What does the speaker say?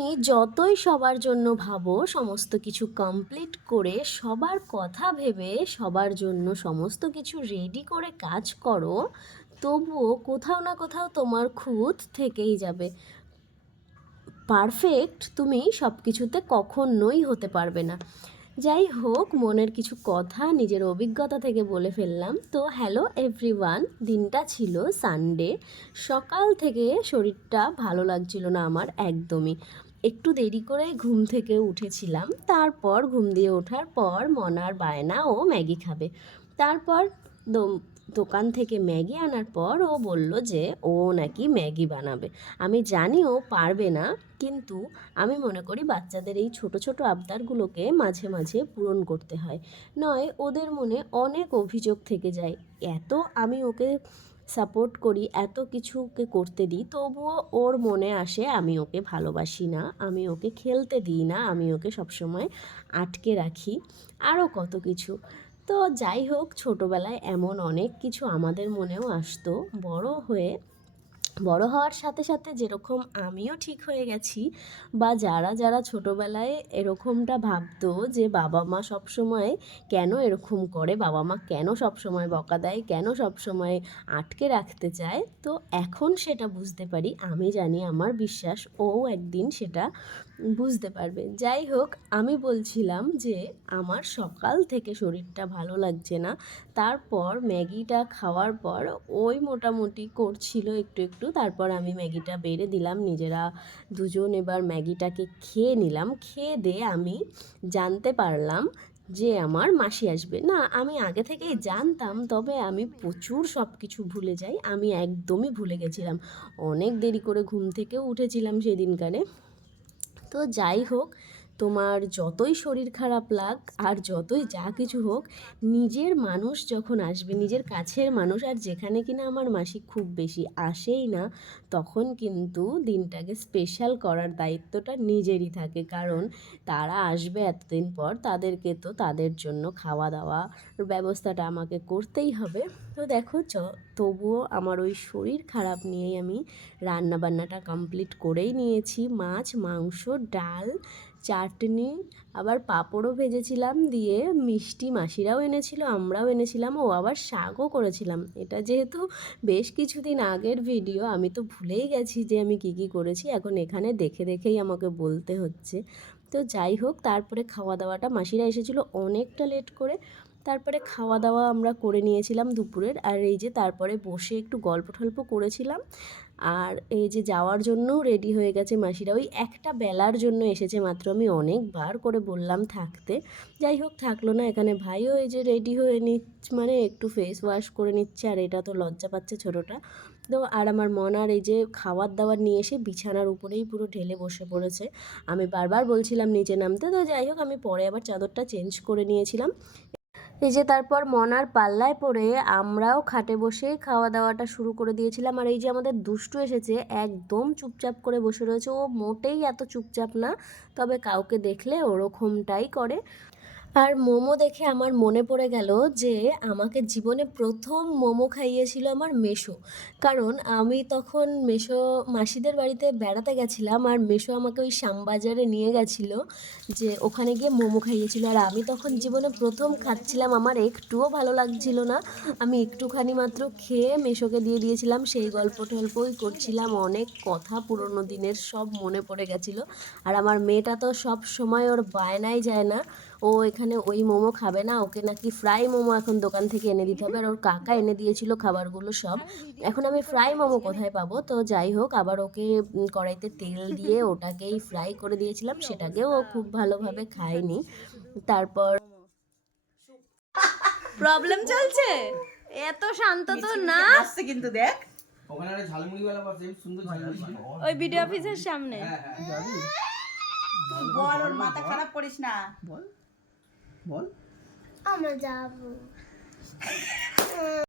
তুমি যতই সবার জন্য ভাবো, সমস্ত কিছু কমপ্লিট করে সবার কথা ভেবে সবার জন্য সমস্ত কিছু রেডি করে কাজ করো, তবুও কোথাও না কোথাও তোমার খুঁত থেকেই যাবে। পারফেক্ট তুমি সব কিছুতে কখনোই হতে পারবে না। যাই হোক, মনের কিছু কথা নিজের অভিজ্ঞতা থেকে বলে ফেললাম। তো হ্যালো এভরিওয়ান, দিনটা ছিল সানডে। সকাল থেকে শরীরটা ভালো লাগছিল না আমার একদমই। একটু দেরি করে ঘুম থেকে উঠেছিলাম। তারপর ঘুম দিয়ে ওঠার পর মনার বায়না ও ম্যাগি খাবে। তারপর দোকান থেকে ম্যাগি আনার পর ও বলল যে ও নাকি ম্যাগি বানাবে। আমি জানি ও পারবে না, কিন্তু আমি মনে করি বাচ্চাদের এই ছোট ছোট আবদারগুলোকে মাঝে মাঝে পূরণ করতে হয়, নয় ওদের মনে অনেক অভিযোগ থেকে যায়। এত আমি ওকে সাপোর্ট করি, এত কিছুকে করতে দিই, তবুও ওর মনে আসে আমি ওকে ভালোবাসি না, আমি ওকে খেলতে দিই না, আমি ওকে সবসময় আটকে রাখি, আরও কত কিছু। তো যাই হোক, ছোটোবেলায় এমন অনেক কিছু আমাদের মনেও আসতো। বড় হওয়ার সাথে সাথে যেরকম আমিও ঠিক হয়ে গেছি, বা যারা যারা ছোটোবেলায় এরকমটা ভাবতো যে বাবা মা সবসময় কেন এরকম করে, বাবা মা কেন সবসময় বকা দেয়, কেন সবসময় আটকে রাখতে চায়, তো এখন সেটা বুঝতে পারি। আমি জানি, আমার বিশ্বাস ও একদিন সেটা বুঝতে পারবে। যাই হোক, আমি বলছিলাম যে আমার সকাল থেকে শরীরটা ভালো লাগছে না। তারপর ম্যাগিটা খাওয়ার পর ওই মোটামুটি করছিল একটু একটু। তারপর আমি ম্যাগিটা বেড়ে দিলাম, নিজেরা দুজন এবার ম্যাগিটাকে খেয়ে নিলাম। খেয়ে দিয়ে আমি জানতে পারলাম যে আমার মাসি আসবে। না, আমি আগে থেকেই জানতাম, তবে আমি প্রচুর সব কিছু ভুলে যাই। আমি একদমই ভুলে গেছিলাম, অনেক দেরি করে ঘুম থেকেও উঠেছিলাম সেদিনকারে। তো যাই হোক, তোমার যতই শরীর খারাপ লাগ আর যতই যা কিছু হোক, নিজের মানুষ যখন আসবে, নিজের কাছের মানুষ, আর যেখানে কিনা আমার মাসি খুব বেশি আসেই না, তখন কিন্তু দিনটাকে স্পেশাল করার দায়িত্বটা নিজেরই থাকে। কারণ তারা আসবে এতদিন পর, তাদেরকে তো তাদের জন্য খাওয়া দাওয়া ব্যবস্থাটা আমাকে করতেই হবে। তো দেখো, তবুও আমার ওই শরীর খারাপ নিয়েই আমি রান্নাবান্নাটা কমপ্লিট করেই নিয়েছি। মাছ, মাংস, ডাল, চাটনি, আবার পাঁপড়ও ভেজেছিলাম, দিয়ে মিষ্টি মাসিরাও এনেছিল, আমরাও এনেছিলাম, ও আবার শাকও করেছিলাম। এটা যেহেতু বেশ কিছুদিন আগের ভিডিও, আমি তো ভুলেই গেছি যে আমি কী কী করেছি। এখন এখানে দেখে দেখেই আমাকে বলতে হচ্ছে। তো যাই হোক, তারপরে খাওয়া দাওয়াটা, মাসিরা এসেছিলো অনেকটা লেট করে। তারপরে খাওয়া দাওয়া আমরা করে নিয়েছিলাম দুপুরের। আর এই যে তারপরে বসে একটু গল্প টল্প করেছিলাম। আর এই যে যাওয়ার জন্যও রেডি হয়ে গেছে মাসিরা, ওই একটা বেলার জন্য এসেছে মাত্র। আমি অনেকবার করে বললাম থাকতে, যাই হোক থাকলো না। এখানে ভাইও এই যে রেডি হয়ে নিচ্ছে, মানে একটু ফেস ওয়াশ করে নিচ্ছে, আর এটা তো লজ্জা পাচ্ছে ছোটোটা। তো আর আমার মনার এই যে খাবার দাবার নিয়ে এসে বিছানার উপরেই পুরো ঢেলে বসে পড়েছে। আমি বারবার বলছিলাম নিচে নামতে, তো যাই হোক আমি পরে আবার চাদরটা চেঞ্জ করে নিয়েছিলাম। এই যে তারপর মনার পাল্লায় পড়ে আমরাও খাটে বসেই খাওয়া দাওয়াটা শুরু করে দিয়েছিলাম। আর এই যে আমাদের দুষ্টু এসেছে, একদম চুপচাপ করে বসে রয়েছে। ও মোটেই এত চুপচাপ না, তবে কাউকে দেখলে ওরকমটাই করে। আর মোমো দেখে আমার মনে পড়ে গেল যে আমাকে জীবনে প্রথম মোমো খাইয়েছিল আমার মেসো। কারণ আমি তখন মেসো মাসিদের বাড়িতে বেড়াতে গেছিলাম, আর মেসো আমাকে ওই শ্যামবাজারে নিয়ে গেছিলো, যে ওখানে গিয়ে মোমো খাইয়েছিল। আর আমি তখন জীবনে প্রথম খাচ্ছিলাম, আমার একটুও ভালো লাগছিল না। আমি একটুখানি মাত্র খেয়ে মেসোকে দিয়ে দিয়েছিলাম। সেই গল্প টল্পই করছিলাম, অনেক কথা পুরনো দিনের সব মনে পড়ে গেছিলো। আর আমার মেয়েটা তো সব সময় ওর বায়নাই যায় না, ও এখানে ওই মোমো খাবে না, ওকে নাকি ফ্রাই মোমো এখন দোকান থেকে এনে দিতে হবে। আর ওর কাকা এনে দিয়েছিল খাবারগুলো সব। এখন আমি ফ্রাই মোমো কোথায় পাবো? তো যাই হোক, আবার ওকে কড়াইতে তেল দিয়ে ওটাকেই ফ্রাই করে দিয়েছিলাম, সেটাকেও ও খুব ভালোভাবে খায়নি। তারপর প্রবলেম চলছে, এত শান্ত তো না। আসছে কিন্তু দেখ, ওখানে একটা ঝালমুড়িওয়ালা পাশে সুন্দর ঝালমুড়ি। ওই বিডিও অফিসের সামনে। তুই বল, ওর মাথা খারাপ করিস না। বল বল আমরা যাবো।